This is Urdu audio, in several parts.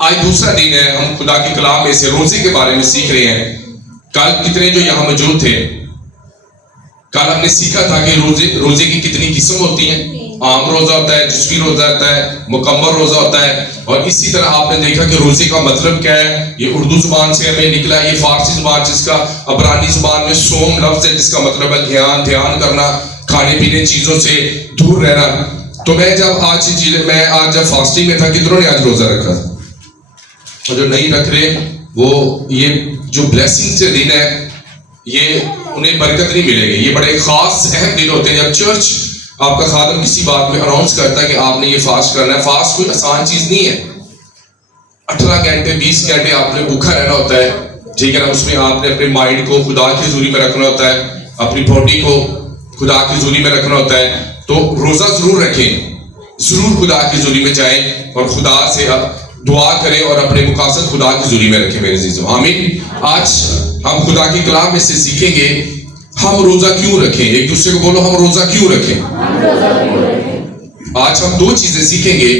آج دوسرا دن ہے، ہم خدا کے کلام میں سے روزے کے بارے میں سیکھ رہے ہیں. کل کتنے جو یہاں موجود تھے، کل ہم نے سیکھا تھا کہ روزے کی کتنی قسم ہوتی ہیں. عام روزہ ہوتا ہے، جزوی روزہ ہوتا ہے، مکمل روزہ ہوتا ہے. اور اسی طرح آپ نے دیکھا کہ روزے کا مطلب کیا ہے. یہ اردو زبان سے ہمیں نکلا، یہ فارسی زبان جس کا، عبرانی زبان میں سوم لفظ ہے جس کا مطلب ہے دھیان کرنا، کھانے پینے چیزوں سے دور رہنا. تو میں آج جب فاسٹنگ میں تھا، کتنوں نے آج روزہ رکھا تھا؟ اور جو نہیں رکھ رہے وہ یہ جو بلیسنگ سے دن ہے، یہ انہیں برکت نہیں ملے گی. یہ بڑے خاص اہم دن ہوتے ہیں جب چرچ آپ کا خادم کسی بات میں اناؤنس کرتا ہے کہ آپ نے یہ فاسٹ کرنا ہے. فاسٹ کوئی آسان چیز نہیں ہے. 18 گھنٹے 20 گھنٹے آپ نے بھوکا رہنا ہوتا ہے، ٹھیک ہے نا. اس میں آپ نے اپنے مائنڈ کو خدا کی حضوری میں رکھنا ہوتا ہے، اپنی باڈی کو خدا کی حضوری میں رکھنا ہوتا ہے. تو روزہ ضرور رکھیں، ضرور خدا کی حضوری میں جائیں اور خدا سے دعا کریں اور اپنے مقاصد خدا کی حضوری میں رکھیں میرے عزیزو. آمین. آج ہم خدا کے کلام میں سے سیکھیں گے ہم روزہ کیوں رکھیں. ایک دوسرے کو بولو، ہم روزہ کیوں رکھیں. آج ہم دو چیزیں سیکھیں گے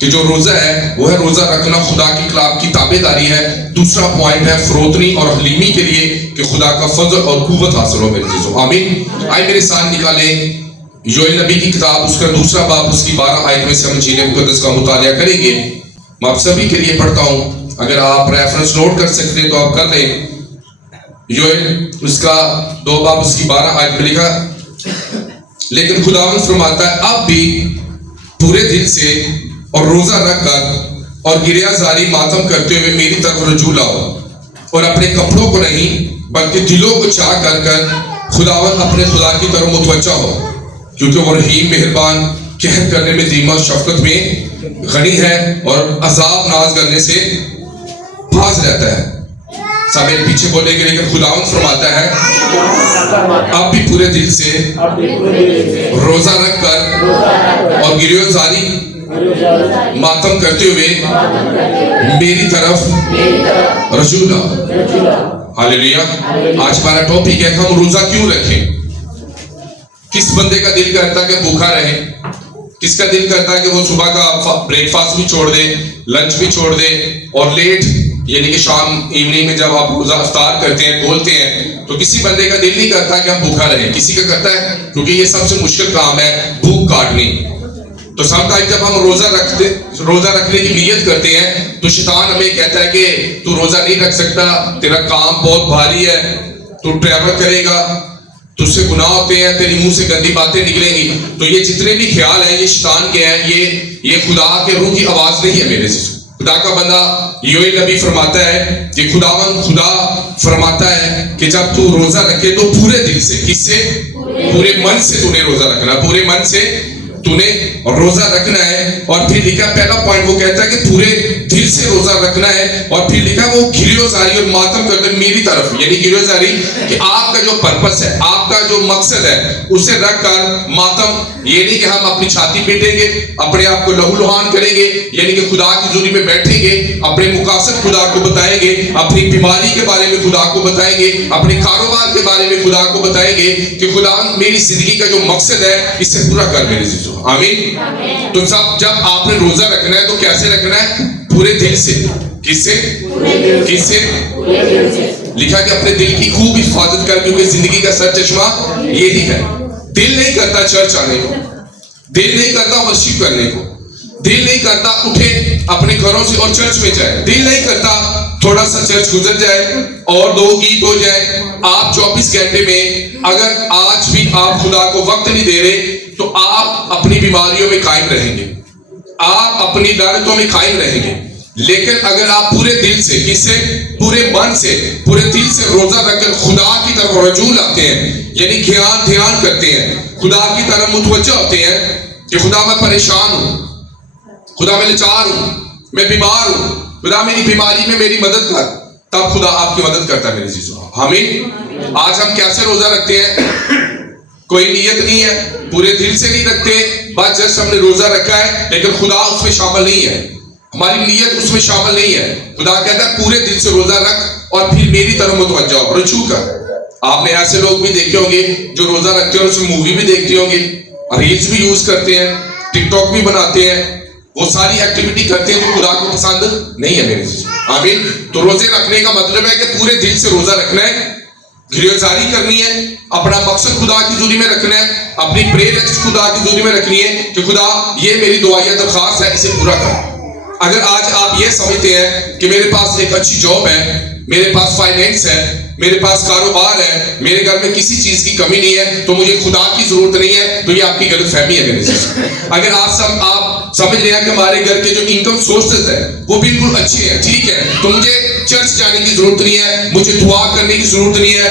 کہ جو روزہ ہے وہ ہے روزہ رکھنا خدا کے کلام کی تابع داری ہے. دوسرا پوائنٹ ہے فروتنی اور حلیمی کے لیے کہ خدا کا فضل اور قوت حاصل ہو میرے عزیزو. آمین. آئے میرے ساتھ نکالیں یوئیل نبی کی کتاب، اس کا دوسرا باب، اس کی 12 آیت میں سے ہم انجیل مقدس کا مطالعہ کریں گے. میں آپ سبھی کے لیے پڑھتا ہوں، اگر آپ ریفرنس نوٹ کر سکتے ہیں تو آپ کر لیں. یوئیل اس کا 2 باب اس کی 12 آیت میں لکھا، لیکن خداوند فرماتا ہے اب بھی پورے دل سے اور روزہ رکھ کر اور گریہ زاری ماتم کرتے ہوئے میری طرف رجوع لاؤ، اور اپنے کپڑوں کو نہیں بلکہ دلوں کو چاک کر کر خداوند اپنے خدا کی طرف متوجہ ہو، کیونکہ وہ رحیم مہربان، قہر کرنے میں دھیما، شفقت میں غنی ہے اور عذاب ناز کرنے سے باز رہتا ہے. سب ایک پیچھے بولیں گے، لیکن خداوند فرماتا ہے اب بھی پورے دل سے روزہ رکھ کر اور گریہ زاری ماتم کرتے ہوئے میری طرف رجوع لاؤ. ہاللیلویا. آج ہمارا ٹاپک ہے ہم روزہ کیوں رکھیں. کس بندے کا دل کرتا ہے کہ بھوکا رہے؟ کس کا دل کرتا ہے کہ وہ صبح کا بریک فاسٹ بھی چھوڑ دے، لنچ بھی چھوڑ دے، اور لیٹ یعنی کہ شام ایوننگ میں جب آپ روزہ افطار کرتے ہیں کھولتے ہیں تو کسی بندے کا دل نہیں کرتا کہ ہم بھوکا رہیں. کسی کا کرتا ہے؟ کیونکہ یہ سب سے مشکل کام ہے، بھوک کاٹنی. تو سم ٹائم جب ہم روزہ رکھنے کی نیت کرتے ہیں تو شیطان ہمیں کہتا ہے کہ تو روزہ نہیں رکھ سکتا، تیرا کام بہت بھاری ہے، تو ٹریول کرے گا، تجھ سے گناہ ہوتے ہیں، تیری منہ سے گندی باتیں نکلیں گی. تو یہ جتنے بھی خیال ہیں یہ شیطان کے ہیں، یہ خدا کے روح کی آواز نہیں ہے میرے سے. خدا کا بندہ یوئیل نبی فرماتا ہے کہ خدا فرماتا ہے کہ جب تو روزہ رکھے تو پورے دل سے، کس سے؟ پورے من سے تو نے روزہ رکھنا، پورے من سے تو نے روزہ رکھنا ہے. اور پھر لکھا پہلا پوائنٹ وہ کہتا ہے کہ پورے دل سے روزہ رکھنا ہے. اور پھر لکھا وہ گریہ زاری اور ماتم کرتے میری طرف، یعنی گریہ زاری کہ آپ کا جو پرپس ہے، آپ کا جو مقصد ہے اسے رکھ کر ماتم، یہ نہیں کہ ہم اپنی چھاتی پیٹیں گے، اپنے آپ کو لہو لہان کریں گے، یعنی کہ خدا کی حضوری میں بیٹھیں گے، اپنے مقاصد خدا کو بتائیں گے، اپنی بیماری کے بارے میں خدا کو بتائیں گے، اپنے کاروبار کے بارے میں خدا کو بتائیں گے کہ خدا میری زندگی کا جو مقصد ہے اسے پورا کر میرے عزیزو. آمین. تو سب جب آپ نے روزہ رکھنا ہے تو کیسے رکھنا ہے؟ پورے دل سے. کس سے؟ کس سے؟ لکھا کہ اپنے دل کی خوب حفاظت کر، کیونکہ زندگی کا سر چشمہ یہی ہے. دل نہیں کرتا چرچ آنے کو، دل نہیں کرتا ورشپ کرنے کو، دل نہیں کرتا اٹھے اپنے گھروں سے اور چرچ میں جائے، دل نہیں کرتا تھوڑا سا چرچ گزر جائے اور 2 گیت ہو جائے. آپ 24 گھنٹے میں اگر آج بھی آپ خدا کو وقت نہیں دے رہے تو آپ اپنی بیماریوں میں قائم رہیں گے، آپ اپنی لعنتوں میں قائم رہیں گے. لیکن اگر آپ پورے دل سے، کس سے؟ پورے من سے، پورے دل سے روزہ رکھ کر خدا کی طرف رجوع لاتے ہیں، یعنی دھیان کرتے ہیں، خدا کی طرف متوجہ ہوتے ہیں کہ خدا میں پریشان ہوں، خدا میں لاچار ہوں، میں بیمار ہوں، خدا میری بیماری میں میری مدد کر، تب خدا آپ کی مدد کرتا ہے میرے عزیزو. آمین. آج ہم کیسے روزہ رکھتے ہیں؟ کوئی نیت نہیں ہے، پورے دل سے نہیں رکھتے، بس جس ہم نے روزہ رکھا ہے لیکن خدا اس میں شامل نہیں ہے، ہماری نیت اس میں شامل نہیں ہے. خدا کہتا ہے پورے دل سے روزہ رکھ اور پھر میری طرف متوجہ ہو، رجوع کر. آپ نے ایسے لوگ بھی دیکھے ہوں گے جو روزہ رکھتے ہیں اور اس میں مووی بھی دیکھتے ہوں گے، ریلز بھی یوز کرتے ہیں، ٹک ٹاک بھی بناتے ہیں، وہ ساری ایکٹیویٹی کرتے ہیں جو خدا کو پسند نہیں ہے میرے جی. آمین. تو روزے رکھنے کا مطلب ہے کہ پورے دل سے روزہ رکھنا ہے, گریزاری کرنی ہے, اپنا مقصد خدا کی حضوری میں رکھنا ہے, اپنی پریئر خدا کی حضوری میں رکھنی ہے کہ خدا یہ میری دعائیہ درخواست ہے, اسے پورا کر. اگر آج آپ یہ سمجھتے ہیں کہ میرے پاس ایک اچھی جاب ہے, میرے پاس فائنینس ہے, میرے پاس کاروبار ہے, میرے گھر میں کسی چیز کی کمی نہیں ہے, تو مجھے خدا کی ضرورت نہیں ہے, تو یہ آپ کی غلط فہمی ہے میرے ساتھ. اگر آپ سمجھ رہے ہیں کہ ہمارے گھر کے جو انکم سورسز ہیں وہ بالکل اچھے ہیں, ٹھیک ہے, تو مجھے چرچ جانے کی ضرورت نہیں ہے, مجھے دعا کرنے کی ضرورت نہیں ہے,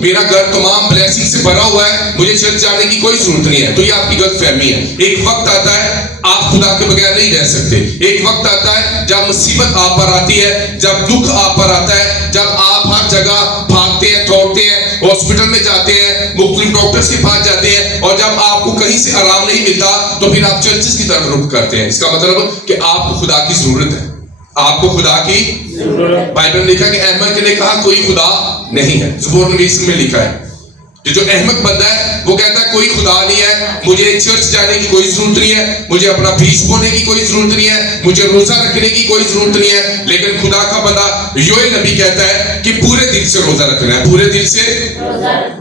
میرا گھر تمام بلیسنگ سے بھرا ہوا ہے, مجھے چرچ جانے کی کوئی ضرورت نہیں ہے, تو یہ آپ کی غلط فہمی ہے. ایک وقت آتا ہے آپ خدا کے بغیر نہیں رہ سکتے. ایک وقت آتا ہے جب مصیبت آپ پر آتی ہے, جب دکھ آپ پر آتا ہے, جب آپ ہر جگہ بھاگتے ہیں, دوڑتے ہیں, ہاسپٹل میں جاتے ہیں, مختلف ڈاکٹرز کے پاس جاتے ہیں, اور جب آپ کو کہیں سے آرام نہیں ملتا تو پھر آپ چرچز کی طرف رخ کرتے ہیں. اس کا مطلب کہ آپ کو خدا کی ضرورت ہے, آپ کو خدا کی بائبل میں لکھا کہ احمد نے کہا کوئی خدا نہیں ہے. زبور نویس میں لکھا ہے جو احمد بندہ ہے وہ کہتا ہے کوئی خدا نہیں ہے, مجھے چرچ جانے کی کوئی ضرورت نہیں ہے, مجھے اپنا فیس بونے کی کوئی ضرورت نہیں ہے, مجھے روزہ رکھنے کی کوئی ضرورت نہیں ہے. لیکن خدا کا بندہ یوئیل نبی کہتا ہے کہ پورے دل سے روزہ رکھنا ہے, پورے دل سے.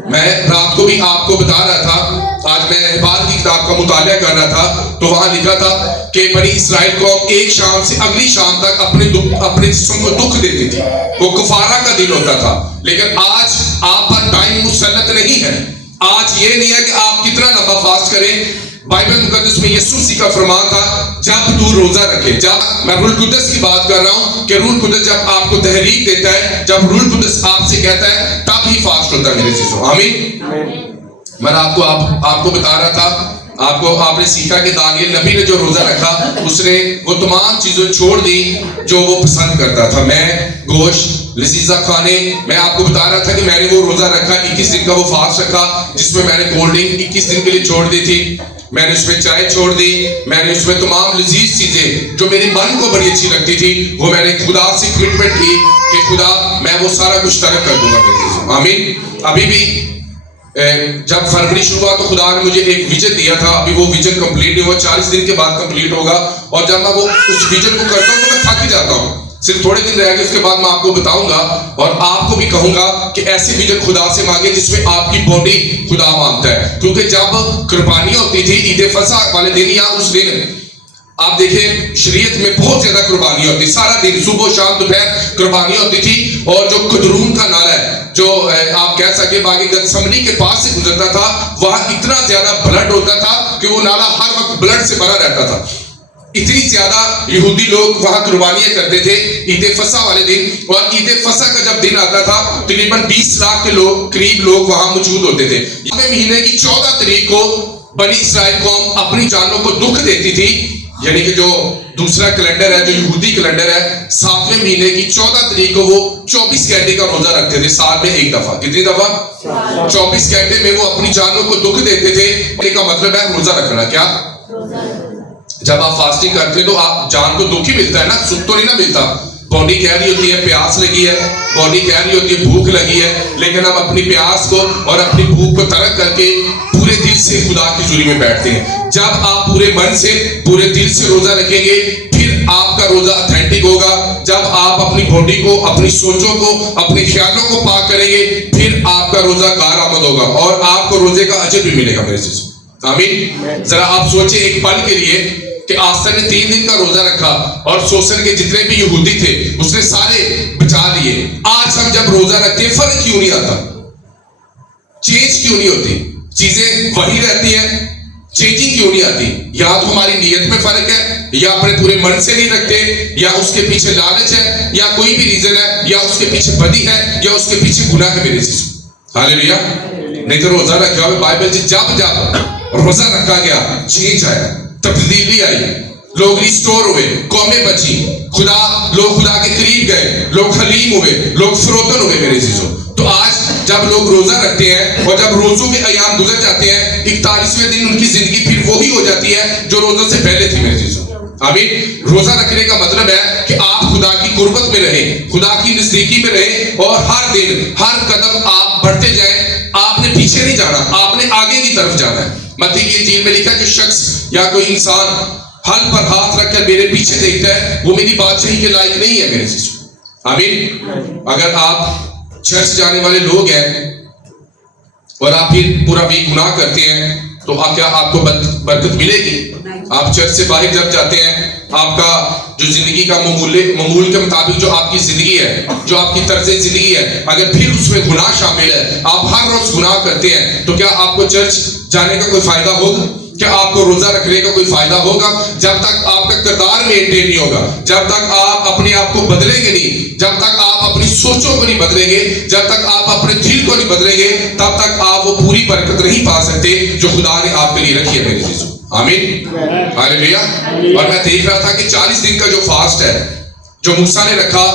میں رات کو بھی آپ کو بتا رہا تھا, آج میں احبار کی کتاب کا مطالعہ کر رہا تھا, تو وہاں لکھا تھا کہ بنی اسرائیل کو ایک شام سے اگلی شام تک اپنے جسم کو دکھ دیتی تھی, وہ کفارہ کا دن ہوتا تھا. لیکن آج آپ پر ٹائم مسلط نہیں ہے, آج یہ نہیں ہے کہ آپ کتنا لمبا فاسٹ کریں. بائبل مقدس میں یسوع مسیح کا فرمان تھا جب تو روزہ رکھے, جب میں روح القدس کی بات کر رہا ہوں کہ روح القدس جب آپ کو تحریک دیتا ہے, جب روح القدس آپ سے کہتا ہے تب ہی فاسٹ ہوتا ہے میرے چیزوں. آمین. میں آپ کو بتا رہا تھا, آپ نے سیکھا کہ دانیل نبی نے جو روزہ رکھا اس نے وہ تمام چیزیں چھوڑ دی جو وہ پسند کرتا تھا, میں گوشت لذیذہ کھانے. میں آپ کو بتا رہا تھا کہ میں نے وہ روزہ رکھا 21 دن کا, وہ فاسٹ رکھا جس میں نے کولڈ ڈرنک 21 دن کے لیے چھوڑ دی تھی, میں نے اس میں چائے چھوڑ دی, میں نے اس میں تمام لذیذ چیزیں جو میرے من کو بڑی اچھی لگتی تھی وہ میں نے خدا سے کمٹمنٹ کی کہ خدا میں وہ سارا کچھ ترک کر دوں گا. آمین. ابھی بھی جب فروری شروع ہوا تو خدا نے مجھے ایک ویژن دیا تھا, ابھی وہ ویژن کمپلیٹ نہیں ہوا, 40 دن کے بعد کمپلیٹ ہوگا, اور جب میں وہ اس ویژن کو کرتا ہوں تو میں تھک ہی جاتا ہوں. صرف تھوڑے دن رہ گئے, اس کے بعد میں آپ کو بتاؤں گا اور آپ کو بھی کہوں گا کہ ایسی ویژن خدا سے مانگے جس میں آپ کی باڈی خدا مانگتا ہے. کیونکہ جب قربانیاں ہوتی تھی عید فصح والے دن یا اس دن, آپ دیکھیں شریعت میں بہت زیادہ قربانیاں ہوتی, سارا دن صبح و شام دوپہر قربانیاں ہوتی تھی, اور جو قدرون کا نالا ہے جو آپ کہہ سکے باغی گتسمنی کے پاس سے گزرتا تھا, وہاں اتنا زیادہ بلڈ ہوتا تھا کہ وہ نالا ہر وقت بلڈ سے بھرا رہتا تھا. اتنی زیادہ یہودی لوگ وہاں قربانیاں کرتے تھے عید فصح والے دن, اور عید فصح کا جب دن آتا تھا تقریباً 20 لاکھ کے قریب لوگ وہاں موجود ہوتے تھے. مہینے کی 14 تاریخ کو بنی اسرائیل قوم اپنی جانوں کو دکھ دیتی تھی, یعنی کہ جو دوسرا کیلنڈر ہے جو یہودی کیلنڈر ہے, 7ویں مہینے کی 14 تاریخ کو وہ 24 گھنٹے کا روزہ رکھتے تھے, سال میں ایک دفعہ. کتنی دفعہ؟ 24 گھنٹے میں وہ اپنی جانوں کو دکھ دیتے تھے. اس کا مطلب ہے روزہ رکھنا. کیا جب آپ فاسٹنگ کرتے ہیں تو آپ جان کو دکھ ہی ملتا ہے نا, سکھ تو نہیں نا ملتا. باڈی کہہ رہی ہوتی ہے پیاس لگی ہے, باڈی کہہ رہی ہوتی ہے بھوک لگی ہے, لیکن ہم اپنی پیاس کو اور اپنی بھوک کو ترک کر کے پورے دل سے خدا کی حضوری میں بیٹھتے ہیں. جب آپ پورے من سے پورے دل سے روزہ رکھیں گے پھر آپ کا روزہ اتھینٹک ہوگا. جب آپ اپنی باڈی کو, اپنی سوچوں کو, اپنے خیالوں کو پاک کریں گے پھر آپ کا روزہ کارآمد ہوگا, اور آپ کو روزے کا اجر بھی ملے گا میرے سے. آمین. ذرا آپ سوچیں ایک پل کے لیے کہ آسر نے 3 دن کا روزہ رکھا اور سوسن کے جتنے بھی یہودی تھے اس نے سارے بچا لیے. آج ہم جب روزہ رکھتے ہیں فرق کیوں نہیں آتا, چینج کیوں نہیں ہوتی, چیزیں وہی رہتی ہیں, چینجنگ کیوں نہیں آتی؟ یا تو ہماری نیت میں فرق ہے, یا اپنے پورے من سے نہیں رکھتے, یا اس کے پیچھے لالچ ہے, یا کوئی بھی ریزن ہے, یا اس کے پیچھے بدی ہے, یا اس کے پیچھے گناہ ہے میرے چیز. ہاللیلویا. نہیں تو روزہ رکھا ہوئے بائبل جی جب روزہ رکھا گیا چینج آیا, تبدیلی آئی, لوگ ریسٹور ہوئے, قومیں بچی, لوگ خدا کے قریب گئے, لوگ حلیم ہوئے, لوگ فروتن ہوئے میرے چیزوں. تو آج جب لوگ روزہ رکھتے ہیں اور جب روزوں کے ایام گزر جاتے ہیں 41ویں دن ان کی زندگی پھر وہی ہو جاتی ہے جو روزوں سے پہلے تھی میرے چیزوں. آمین. روزہ رکھنے کا مطلب ہے کہ آپ خدا کی قربت میں رہیں, خدا کی نزدیکی میں رہیں, اور ہر دن ہر قدم آپ بڑھتے جائیں. آپ نے پیچھے نہیں جانا, آپ نے آگے کی طرف جانا ہے. متی کی انجیل میں لکھا کہ شخص یا کوئی انسان حل پر ہاتھ رکھ کر میرے پیچھے دیکھتا ہے وہ میری بادشاہی کے لائق نہیں ہے میرے عزیزو. آمین. اگر آپ چرچ جانے والے لوگ ہیں اور آپ پھر پورا ویک گناہ کرتے ہیں تو کیا آپ کو برکت ملے گی؟ آپ چرچ سے باہر جب جاتے ہیں آپ کا جو زندگی کا معمول کے مطابق جو آپ کی زندگی ہے، جو آپ کی طرز زندگی ہے، اگر پھر اس میں گناہ شامل ہے، آپ ہر روز گناہ کرتے ہیں، تو کیا آپ کو چرچ جانے کا کوئی فائدہ ہوگا؟ کیا آپ کو روزہ رکھنے کا کوئی فائدہ ہوگا؟ جب تک آپ کا کردار مینٹین نہیں ہوگا، جب تک آپ اپنے آپ کو بدلیں گے نہیں، جب تک آپ اپنی سوچوں کو نہیں بدلیں گے، جب تک آپ اپنے دل کو نہیں بدلیں گے، تب تک آپ وہ پوری برکت نہیں پا سکتے جو خدا نے آپ کے لیے رکھی ہے میرے عزیزو. آمین. ہاللیلویا. اور میں دیکھ رہا تھا کہ 40 دن کا جو فاسٹ ہے جو موسیٰ نے رکھا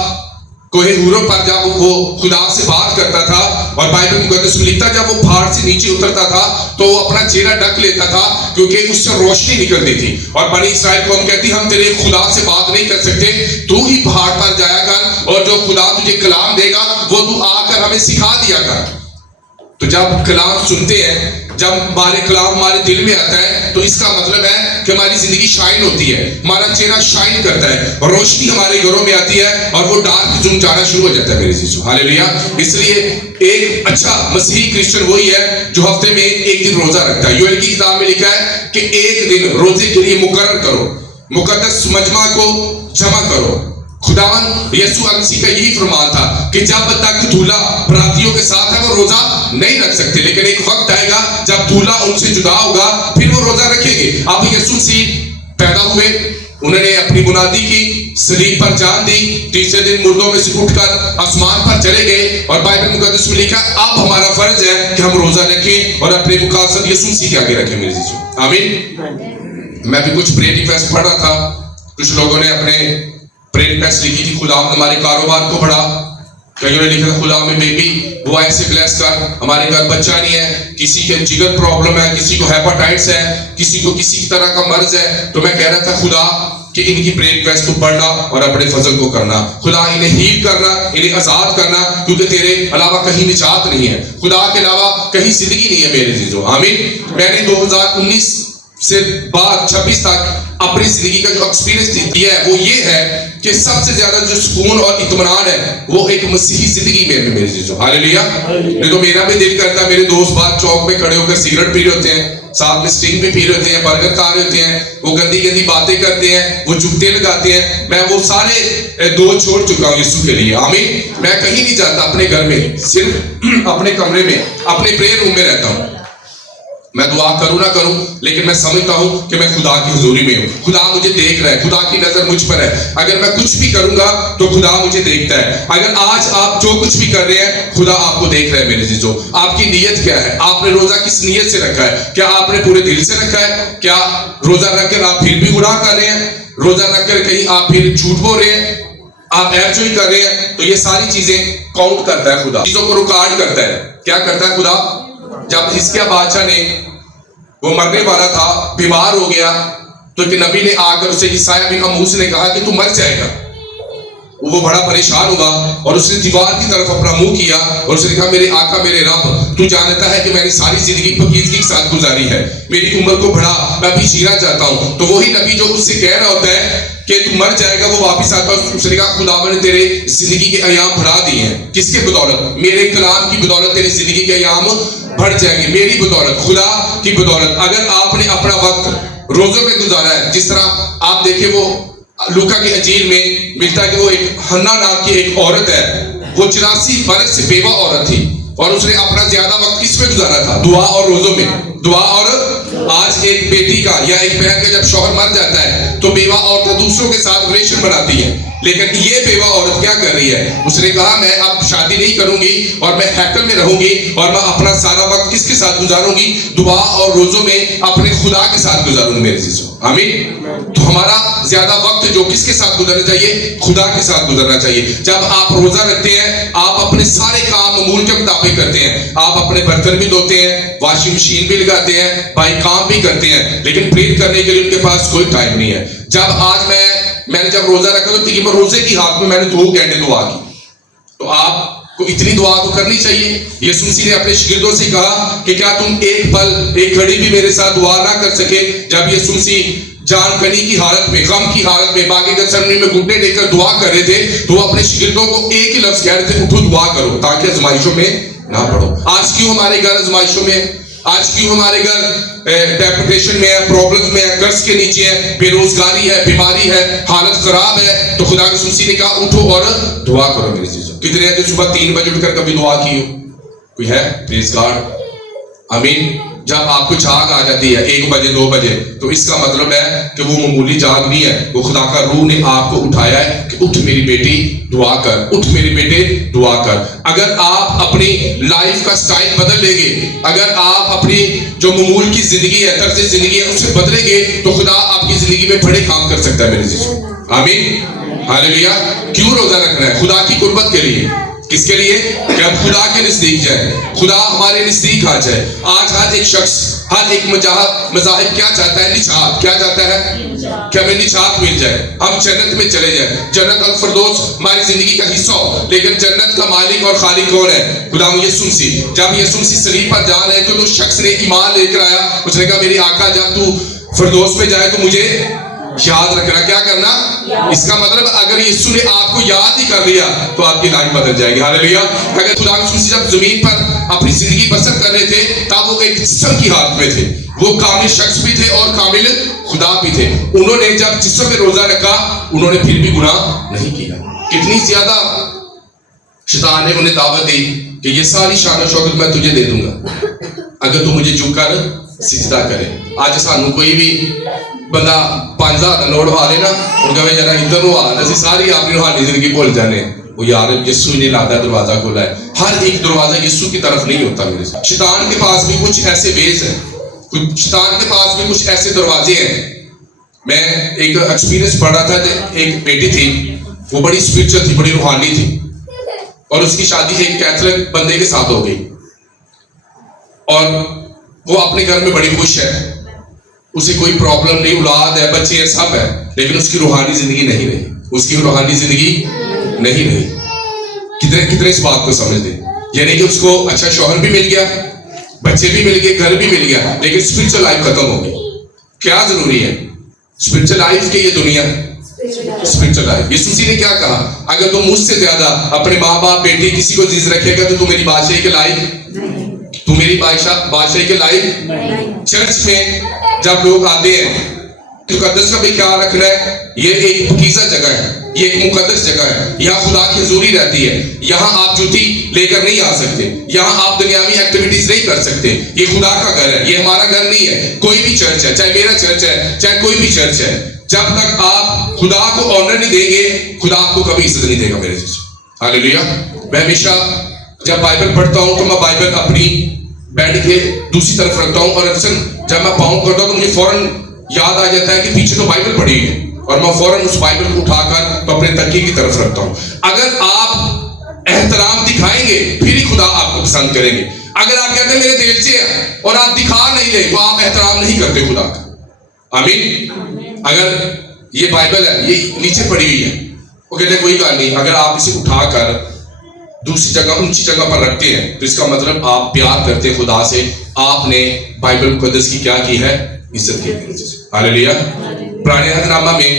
کوہ حورو پر، جب وہ خدا سے بات کرتا تھا، اور بائبل مقدس میں لکھتا جب وہ پہاڑ سے نیچے اترتا تھا تو وہ اپنا چہرہ ڈھک لیتا تھا کیونکہ اس سے روشنی نکلتی تھی. اور بنی اسرائیل قوم کہتی ہم تیرے خدا سے بات نہیں کر سکتے، تو ہی پہاڑ پر جایا کر اور جو خدا تجھے کلام دے گا وہ تو آ کر ہمیں سکھا دیا کر. تو جب کلام سنتے ہیں، جب ہمارے کلام ہمارے دل میں آتا ہے تو اس کا مطلب ہے کہ ہماری زندگی شائن ہوتی ہے، ہمارا چہرہ شائن کرتا ہے، اور روشنی ہمارے گھروں میں آتی ہے اور وہ ڈارک زون جانا شروع ہو جاتا ہے میرے عزیزو. ہاللیلویا. اس لیے ایک اچھا مسیحی کرسچن وہی ہے جو ہفتے میں ایک دن روزہ رکھتا ہے. یوئیل کی کتاب میں لکھا ہے کہ ایک دن روزے کے لیے مقرر کرو، مقدس مجمع کو جمع کرو. خداوند یسوع مسیح کا یہی فرمان تھا کہ جب تک دولہا براتیوں کے ساتھ ہے وہ روزہ نہیں رکھ سکتے، لیکن ایک وقت آئے گا جب دولہا ان سے جدا ہوگا پھر وہ روزہ رکھیں گے. اب یسوع مسیح پیدا ہوئے، انہوں نے اپنی بنیادی کی، صلیب پر جان دی، تیسرے دن مردوں میں سے اٹھ کر آسمان پر چلے گئے، اور بائبل مقدس میں لکھا اب ہمارا فرض ہے کہ ہم روزہ رکھیں اور اپنے مقاصد یسوع مسیح کے آگے رکھیں میرے عزیزو. آمین. میں بھی کچھ پریئر ریکویسٹ پڑھ رہا تھا، کچھ لوگوں نے اپنے پریئر ریکویسٹ لکھی تھی. خدا ہمارے کاروبار کو بڑھا، کئیوں نے لکھا خدا میں بیبی وہ ایسے بلیس کر، ہمارے گھر بچہ نہیں ہے، کسی کے جگر پرابلم ہے، کسی کو ہیپاٹائٹس ہے، کسی کو کسی طرح کا مرض ہے. تو میں کہہ رہا تھا خدا کہ ان کی پریئر ریکویسٹ کو پڑھنا اور اپنے فضل کو کرنا، خدا انہیں ہیل کرنا، انہیں آزاد کرنا، کیونکہ تیرے علاوہ کہیں نجات نہیں ہے، خدا کے علاوہ کہیں زندگی نہیں ہے میرے عزیزو. آمین. میں نے 2019 سے بعد 26 تک اپنی زندگی کا جو ایکسپیرینس دیا ہے وہ یہ ہے کہ سب سے زیادہ جو سکون اور اطمینان ہے وہ ایک مسیحی زندگی میں ہے میرے عزیزو. ہاللیلویا. نہیں تو میرا بھی دل کرتا ہے، میرے دوست بات چوک میں کھڑے ہو کر سگریٹ پی رہے ہوتے ہیں، ساتھ میں سٹنگ بھی پی رہے ہوتے ہیں، برگر کھا رہے ہوتے ہیں، وہ گندی گندی باتیں کرتے ہیں، وہ چکتے لگاتے ہیں. میں وہ سارے دو چھوڑ چکا ہوں یسوع کے لیے. آمین. میں کہیں نہیں جاتا، اپنے گھر میں صرف اپنے کمرے میں اپنے پریئر روم میں رہتا ہوں. میں دعا کروں نہ کروں لیکن میں سمجھتا ہوں کہ میں خدا کی حضوری میں ہوں، خدا مجھے دیکھ رہا ہے، خدا کی نظر مجھ پر ہے. اگر میں کچھ بھی کروں گا تو خدا مجھے دیکھتا ہے. اگر آج آپ جو کچھ بھی کر رہے ہیں خدا آپ کو دیکھ رہا ہے میرے عزیزو. آپ کی نیت کیا ہے؟ آپ نے روزہ کس نیت سے رکھا ہے؟ کیا آپ نے پورے دل سے رکھا ہے؟ کیا روزہ رکھ کر آپ پھر بھی گناہ کر رہے ہیں؟ روزہ رکھ کر کہیں آپ پھر جھوٹ بول رہے ہیں، آپ ایپ جوئی کر رہے ہیں؟ تو یہ ساری چیزیں کاؤنٹ کرتا ہے خدا، چیزوں کو ریکارڈ کرتا ہے. کیا کرتا ہے خدا؟ جب حزقیہ بادشاہ نے وہ مرنے والا تھا، بیمار ہو گیا، تو ایک نبی نے آ کر اسے عیسائیہ بن آموس نے کہا کہ تو مر جائے گا. وہ بڑا پریشان ہوا اور اس نے دیوار کی طرف اپنا منہ کیا اور اس نے کہا میرے آقا میرے رب تو جانتا ہے کہ میں نے ساری زندگی پاکیزگی کے ساتھ گزاری ہے، میری عمر کو بڑھا، میں بھی جینا چاہتا ہوں. تو وہی نبی جو اس سے کہہ رہا ہوتا ہے کہ تو مر جائے گا وہ واپس آتا ہے، اس نے کہا خدا نے تیرے زندگی کے ایام بڑھا دیے ہیں. کس کے بدولت؟ میرے کلام کی بدولت تیرے زندگی کے ایام بڑھ جائیں گے، میری بدولت، خدا کی بدولت. اگر آپ نے اپنا وقت روزوں میں گزارا ہے، جس طرح آپ دیکھیں وہ لوکا کی انجیل میں ملتا ہے کہ وہ ایک حنا نام کی ایک عورت ہے، وہ 84 برس سے بیوہ عورت تھی اور اس نے اپنا زیادہ وقت کس میں گزارا تھا؟ دعا اور روزوں میں. دعا اور آج ایک بیٹی کا یا ایک بہن کا جب شوہر مر جاتا ہے تو بیوہ عورتیں دوسروں کے ساتھ ریلیشن بناتی ہیں، لیکن یہ بیوہ عورت کیا کر رہی ہے؟ اس نے کہا میں اب شادی نہیں کروں گی اور میں ہیکل میں رہوں گی اور میں اپنا سارا وقت کس کے ساتھ گزاروں گی؟ دعا اور روزوں میں اپنے خدا کے ساتھ گزاروں گی میرے عزیزو. آمین. تو ہمارا زیادہ وقت جو کس کے ساتھ گزرنا چاہیے؟ خدا کے ساتھ گزرنا چاہیے. جب آپ روزہ رکھتے ہیں آپ اپنے سارے کام معمول کے مطابق کرتے ہیں، آپ اپنے برتن بھی دھوتے ہیں، واشنگ مشین بھی لگاتے ہیں، بھائی کام بھی کرتے ہیں، لیکن پریئر کرنے کے لیے ان کے پاس کوئی ٹائم نہیں ہے. جب آج میں نے جب روزہ رکھا تو تقریباً روزے کی حالت میں نے 2 گھنٹے دعا کی. تو آپ کو اتنی دعا تو کرنی چاہیے. یسوع مسیح نے اپنے شاگردوں سے کہا کہ کیا تم ایک پل ایک گھڑی بھی میرے ساتھ دعا نہ کر سکے؟ جب یسوع مسیح جان کنی کی حالت میں، غم کی حالت میں باقی گثمانی میں گھٹنے لے کر دعا کر رہے تھے تو وہ اپنے شاگردوں کو ایک ہی لفظ کہہ رہے تھے، اٹھو دعا کرو تاکہ آزمائشوں میں نہ پڑو۔ آج کیوں ہمارے گھر آزمائشوں میں ہے؟ آج کیوں ہمارے گھر ڈیپوٹیشن میں ہے، پرابلمز میں ہے، قرض کے نیچے ہے، بے روزگاری ہے، بیماری ہے، حالت خراب ہے، تو خدا کے مسیح نے کہا اٹھو اور دعا کرو میرے عزیزو۔ کتنے ہیں جو صبح 3 بجے اٹھ کر کبھی دعا کی ہو؟ کوئی ہے؟ پریز گاڈ، آمین۔ جب آپ کو جاگ آ جاتی ہے 1 بجے 2 بجے تو اس کا مطلب ہے کہ وہ معمولی جاگ نہیں ہے، وہ خدا کا روح نے آپ کو اٹھایا ہے کہ اٹھ میری بیٹی دعا کر، اٹھ میرے بیٹے دعا کر۔ اگر آپ اپنی لائف کا سٹائل بدل لیں گے، اگر آپ اپنی جو معمول کی زندگی ہے، طرز زندگی ہے، اسے بدلیں گے تو خدا آپ کی زندگی میں بڑے کام کر سکتا ہے میرے عزیزو، آمین، ہاللیلویہ۔ کیوں روزہ رکھنا ہے؟ خدا کی قربت کے لیے۔ کس کے لیے؟ کہ ہم خدا کے نزدیک جائیں، خدا ہمارے نزدیک آ جائے۔ آج ہر ایک شخص، ہر ایک مذاہب کیا چاہتا ہے؟ نجات۔ کیا چاہتا ہے؟ کہ ہمیں نجات مل جائے، ہم جنت میں چلے جائیں، جنت الفردوس ہماری زندگی کا حصہ ہو۔ لیکن جنت کا مالک اور خالق کون ہے؟ خدا یسوع مسیح۔ جب یسوع مسیح صلیب پر جا رہے تھے تو شخص نے ایمان لے کر آیا، اس نے کہا میری آقا جب تو فردوس میں جائے تو مجھے یاد رکھنا۔ کیا کرنا؟ اس کا مطلب اگر یسوع نے آپ کو یاد ہی کر لیا تو آپ کی لائف بدل جائے گی، ہاللیلویہ۔ اگر خدا مسیح جب زمین پر اپنی زندگی بسر کر رہے تھے تب وہ ایک جسم کی حالت میں تھے، وہ کامل شخص بھی تھے اور کامل خدا بھی تھے۔ انہوں نے جب جسم میں روزہ رکھا انہوں نے پھر بھی گناہ نہیں کیا۔ کتنی زیادہ شیطان نے انہیں دعوت دی کہ یہ ساری شان و شوکت میں تجھے دے دوں گا اگر تو مجھے جھک کر سجدہ کرے۔ آج سانو کوئی بھی بندہ 5000 کا نوٹ وا لینا اور کہے ذرا ادھر ہو آ، اسی ساری اپنی روحانی زندگی بھول جانے، وہ یار یسوع نے لادا دروازہ کھولا ہے۔ ہر ایک دروازہ یسوع کی طرف نہیں ہوتا میرے ساتھ۔ شیطان کے پاس بھی کچھ ایسے ویز ہیں، شیطان کے پاس بھی کچھ ایسے دروازے ہیں۔ میں ایک ایکسپیرینس پڑھ رہا تھا کہ ایک بیٹی تھی، وہ بڑی اسپرچل تھی، بڑی روحانی تھی، اور اس کی شادی ایک کیتھولک بندے کے ساتھ ہو گئی اور وہ اپنے گھر میں بڑی خوش ہے، اسے کوئی پرابلم نہیں، اولاد ہے، بچے ہیں، سب ہے، لیکن اس کی روحانی زندگی نہیں رہی، اس کی روحانی زندگی نہیں رہی۔ کتنے اس بات کو سمجھ دیں؟ یعنی کہ اس کو اچھا شوہر بھی مل گیا، بچے بھی مل گئے، گھر بھی مل گیا، لیکن اسپرچل لائف ختم ہو گئی۔ کیا ضروری ہے اسپرچل لائف کی؟ یہ دنیا اسپرچل لائف۔ یسوع مسیح نے کیا کہا؟ اگر تم مجھ سے زیادہ اپنے ماں باپ بیٹی کسی کو عزیز رکھے گا تو تم میری بادشاہی کے لائق، تو میری بادشاہی کے لائق۔ چرچ میں جب لوگ آتے ہیں تو مقدس کا بھی خیال رکھنا ہے۔ یہ ایک پاکیزہ جگہ ہے، یہ ایک مقدس جگہ ہے، یہاں خدا کی حضوری رہتی ہے، یہاں آپ جوتی لے کر نہیں آ سکتے، یہاں آپ دنیاوی ایکٹیویٹیز نہیں کر سکتے۔ یہ خدا کا گھر ہے، یہ ہمارا گھر نہیں ہے۔ کوئی بھی چرچ ہے، چاہے میرا چرچ ہے، چاہے کوئی بھی چرچ ہے، جب تک آپ خدا کو آنر نہیں دیں گے خدا آپ کو کبھی عزت نہیں دے گا میرے عزیزو، ہاللیلویہ۔ میں ہمیشہ جب بائبل پڑھتا ہوں تو میں بائبل اپنی بیڈ کے دوسری طرف رکھتا ہوں، اور اکثر جب میں پاؤں کرتا ہوں تو مجھے فوراً یاد آ جاتا ہے کہ پیچھے تو بائبل پڑھی ہے، اور میں فوراً اس بائبل کو اٹھا کر تو اپنے تکیے کی طرف رکھتا ہوں۔ اگر آپ احترام دکھائیں گے پھر ہی خدا آپ کو پسند کریں گے۔ اگر آپ کہتے ہیں میرے دل سے ہے اور آپ دکھا نہیں دیں تو آپ احترام نہیں کرتے خدا کا، آمین۔ اگر یہ بائبل ہے، یہ نیچے پڑی ہوئی ہے، وہ کہتے ہیں کوئی گل نہیں، اگر آپ اسے اٹھا کر دوسری جگہ اونچی جگہ پر رکھتے ہیں تو اس کا مطلب آپ پیار کرتے ہیں خدا سے، آپ نے بائبل مقدس کی کیا کی ہے؟ عزت کی ہے، ہاللیلویہ۔ پرانے عہد نامہ میں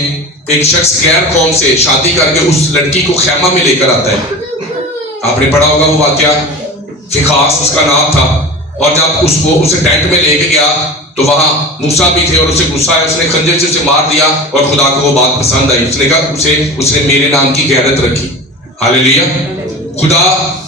ایک شخص غیر قوم سے شادی کر کے اس لڑکی کو خیمہ میں لے کر آتا ہے، آپ نے پڑھا ہوگا وہ واقعہ، فیخاس اس کا نام تھا، اور جب اسے ٹینٹ میں لے کے گیا تو وہاں موسیٰ بھی تھے اور اسے غصہ آیا، اس نے خنجر سے اسے مار دیا اور خدا کو وہ بات پسند آئی، اس نے کہا اس نے میرے نام کی غیرت رکھی، ہاللیلویہ۔ خدا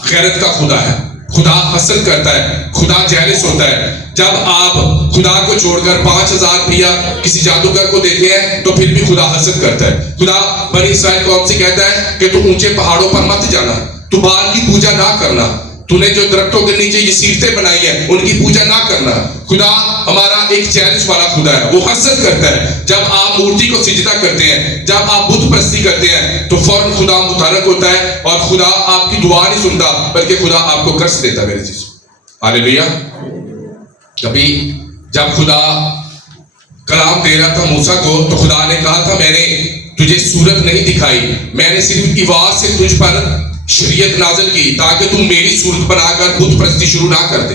غیرت کا خدا ہے، خدا حسد کرتا ہے، خدا جیلس ہوتا ہے۔ جب آپ خدا کو چھوڑ کر 5000 روپیہ کسی جادوگر کو دیتے ہیں تو پھر بھی خدا حسد کرتا ہے۔ خدا بنی اسرائیل قوم سے کہتا ہے کہ تو اونچے پہاڑوں پر مت جانا، تو بال کی پوجا نہ کرنا، تو نے جو درختوں کے نیچے یہ صورتیں بنائی ہیں ان کی پوجا نہ کرنا۔ خدا ہمارا ایک چیلنج والا خدا ہے، وہ حسد کرتا ہے۔ جب آپ مورتی کو سجدہ کرتے ہیں، جب آپ بت پرستی کرتے ہیں تو فوراً خدا متحرک ہوتا ہے اور خدا آپ کی دعا نہیں سنتا بلکہ خدا آپ کو قرض دیتا ہے میرے چیز، ہاللیلویہ۔ کبھی جب خدا کلام دے رہا تھا موسیٰ کو تو خدا نے کہا تھا میں نے تجھے صورت نہیں دکھائی، میں نے صرف آواز سے تجھ پر شریعت نازل کی تاکہ تم میری صورت بنا کر بت پرستی شروع نہ کر دے۔